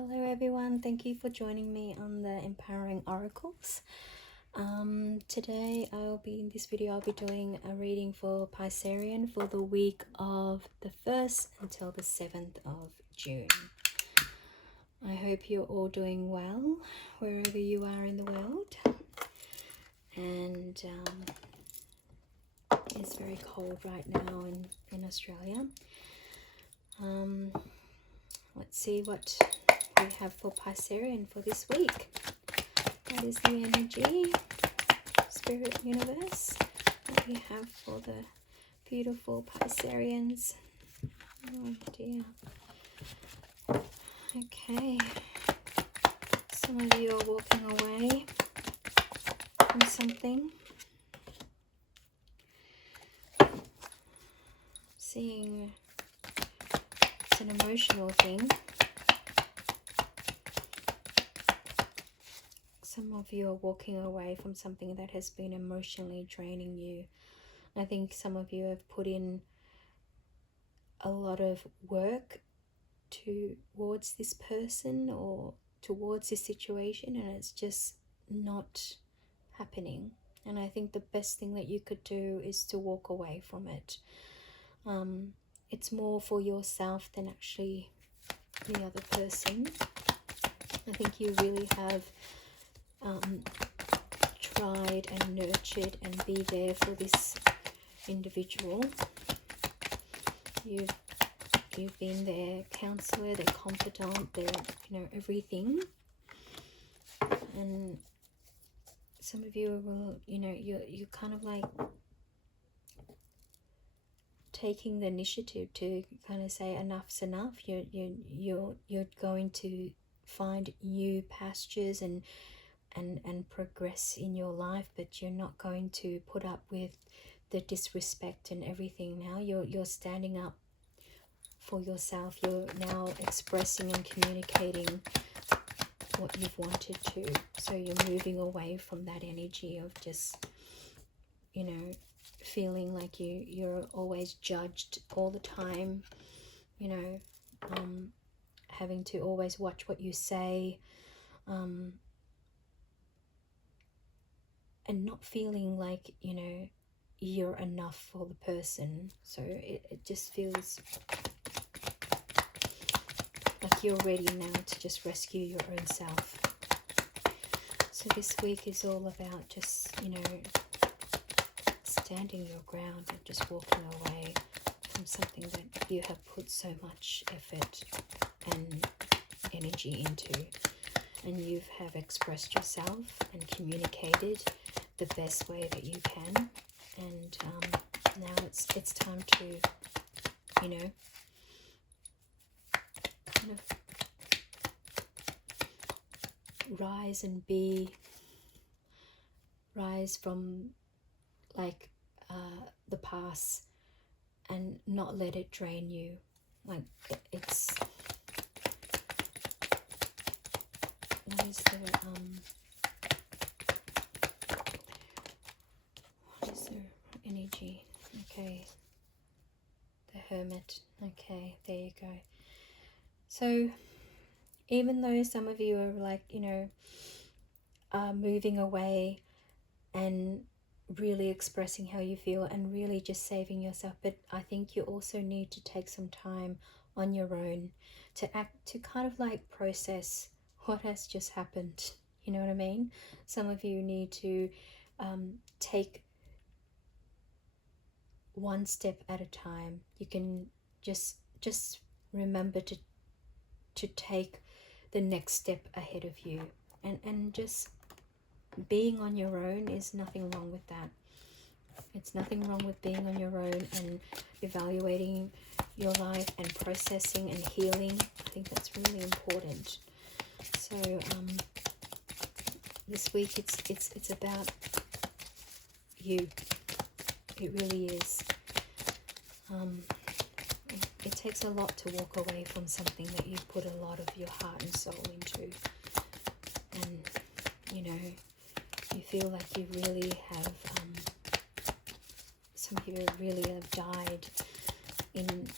Hello everyone, thank you for joining me on the Empowering Oracles. Today in this video I'll be doing a reading for Piscean for the week of the 1st until the 7th of June. I hope you're all doing well wherever you are in the world. And it's very cold right now in Australia. Let's see what we have for Piscean for this week. What is the energy, Spirit Universe, that we have for the beautiful Pisceans? Oh dear. Okay. Some of you are walking away from something. Seeing it's an emotional thing. Some of you are walking away from something that has been emotionally draining you. I think some of you have put in a lot of work towards this person or towards this situation, and it's just not happening. And I think the best thing that you could do is to walk away from it. It's more for yourself than actually the other person. I think you really have tried and nurtured and be there for this individual. You've been their counselor, their confidant, their everything. And some of you will, you're kind of like taking the initiative to kind of say enough's enough. You're going to find new pastures and progress in your life, but you're not going to put up with the disrespect and everything. Now you're standing up for yourself. You're now expressing and communicating what you've wanted to. So you're moving away from that energy of just feeling like you're always judged all the time, having to always watch what you say, and not feeling like you're enough for the person. So it just feels like you're ready now to just rescue your own self. So this week is all about just standing your ground and just walking away from something that you have put so much effort and energy into, and you have expressed yourself and communicated the best way that you can. And now it's time to kind of rise from like the past and not let it drain you. Like it's what is the energy? Okay, the Hermit. Okay, there you go. So even though some of you are like are moving away and really expressing how you feel and really just saving yourself, but I think you also need to take some time on your own to kind of like process what has just happened. You know what I mean? Some of you need to take one step at a time. You can just remember to take the next step ahead of you, and just being on your own is nothing wrong with that. It's nothing wrong with being on your own and evaluating your life and processing and healing. I think that's really important. So this week it's about you. It really is. It takes a lot to walk away from something that you've put a lot of your heart and soul into, and you feel like you really have some of you really have died in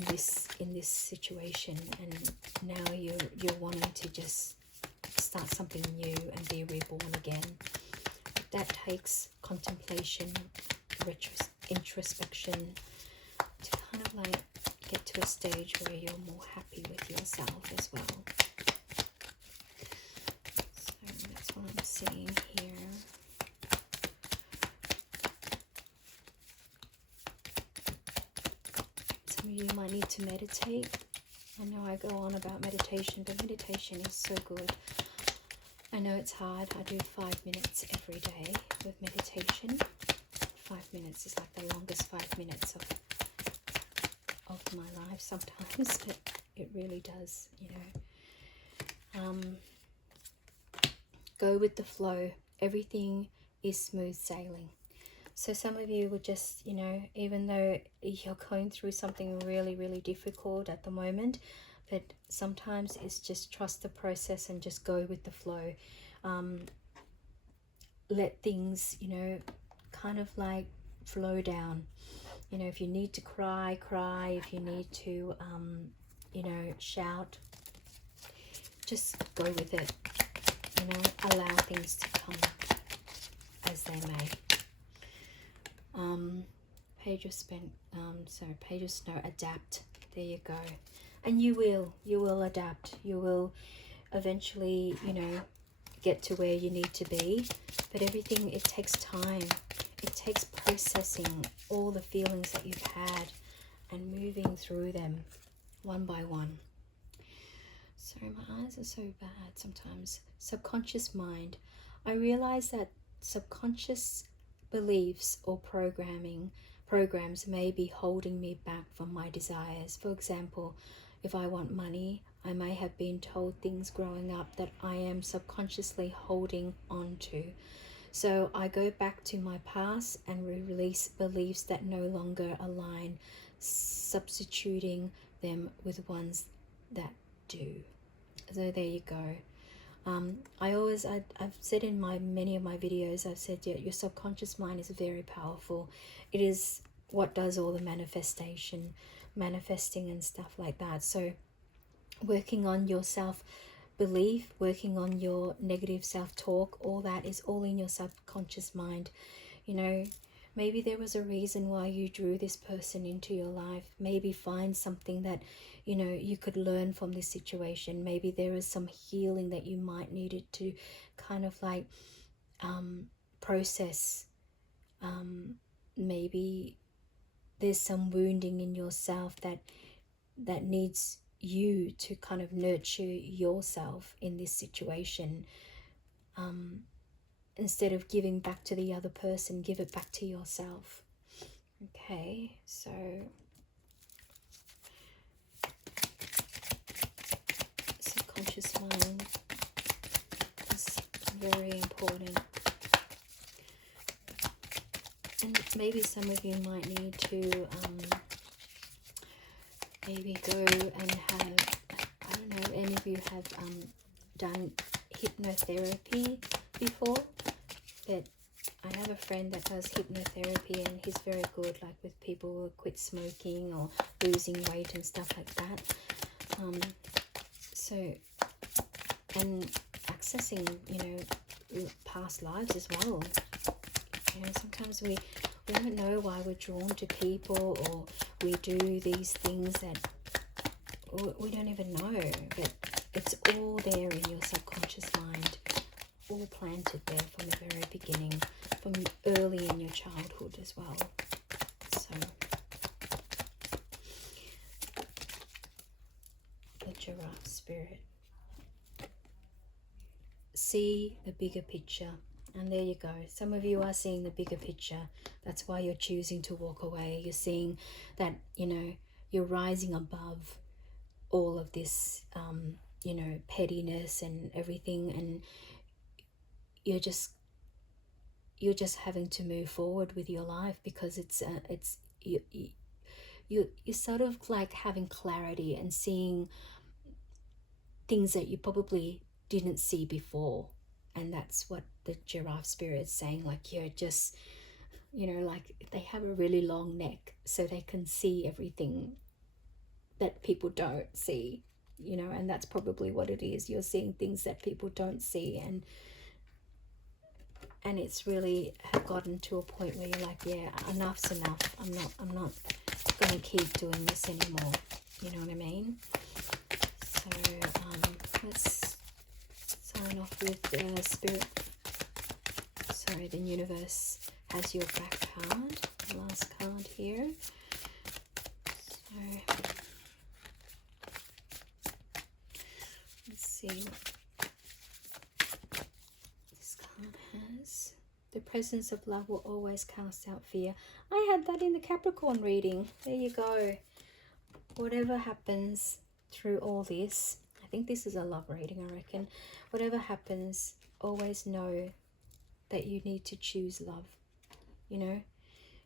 this situation, and now you're wanting to just start something new and be reborn again. But that takes contemplation, introspection, to kind of like get to a stage where you're more happy with yourself as well. So that's what I'm seeing here. Some of you might need to meditate. I know I go on about meditation, but meditation is so good. I know it's hard. I do 5 minutes every day with meditation. 5 minutes is like the longest 5 minutes of my life sometimes, but it really does, you know. Go with the flow. Everything is smooth sailing. So some of you will just, you know, even though you're going through something really, really difficult at the moment, but sometimes it's just trust the process and just go with the flow. Let things, you know, kind of like flow down. You know, if you need to cry, cry. If you need to, you know, shout, just go with it. You know, allow things to come as they may. Page of Page of Snow, adapt. There you go. And you will adapt. You will eventually, you know, get to where you need to be. But everything, it takes time. It takes processing all the feelings that you've had and moving through them one by one. Sorry, my eyes are so bad sometimes. Subconscious mind. I realize that subconscious beliefs or programs may be holding me back from my desires. For example, if I want money, I may have been told things growing up that I am subconsciously holding on to. So I go back to my past and release beliefs that no longer align, substituting them with ones that do. So there you go. I've said in many of my videos, I've said, yeah, your subconscious mind is very powerful. It is what does all the manifesting and stuff like that. So working on your self-belief, working on your negative self-talk, all that is all in your subconscious mind. You know, maybe there was a reason why you drew this person into your life. Maybe find something that, you know, you could learn from this situation. Maybe there is some healing that you might needed to kind of like process. Maybe there's some wounding in yourself that needs you to kind of nurture yourself in this situation. Instead of giving back to the other person, give it back to yourself. Okay, so subconscious mind is very important. And maybe some of you might need to maybe go and have, I don't know, any of you have done hypnotherapy before, but I have a friend that does hypnotherapy and he's very good, like with people who quit smoking or losing weight and stuff like that. So, and accessing, you know, past lives as well. You know, sometimes we don't know why we're drawn to people, or we do these things that we don't even know, but it's all there in your subconscious mind, all planted there from the very beginning, from early in your childhood as well. So the giraffe spirit. See the bigger picture. And there you go. Some of you are seeing the bigger picture. That's why you're choosing to walk away. You're seeing that, you know, you're rising above all of this, you know, pettiness and everything. And you're just having to move forward with your life, because you're sort of like having clarity and seeing things that you probably didn't see before. And that's what the giraffe spirit is saying. Like, you're just, you know, like they have a really long neck so they can see everything that people don't see. you know, and that's probably what it is. You're seeing things that people don't see, and it's really have gotten to a point where you're like, yeah, enough's enough. I'm not going to keep doing this anymore. You know what I mean? So let's sign off with Spirit. Sorry, the universe has your back card, the last card here. So let's see what this card has. The presence of love will always cast out fear. I had that in the Capricorn reading. There you go. Whatever happens through all this, I think this is a love reading, I reckon. Whatever happens, always know that you need to choose love. You know,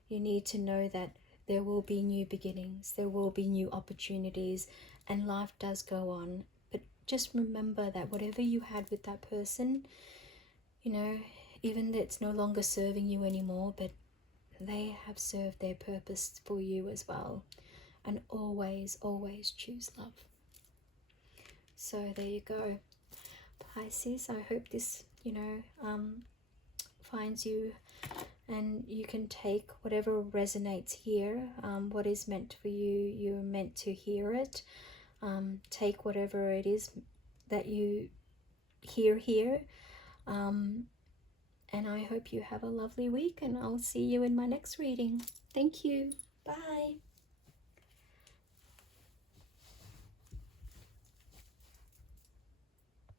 you need to know that there will be new beginnings, there will be new opportunities, and life does go on. But just remember that whatever you had with that person, you know, even that it's no longer serving you anymore, but they have served their purpose for you as well. And always, always choose love. So there you go, Pisces. I hope this, you know, finds you, and you can take whatever resonates here. What is meant for you, you're meant to hear it. Take whatever it is that you hear here. And I hope you have a lovely week, and I'll see you in my next reading. Thank you. Bye.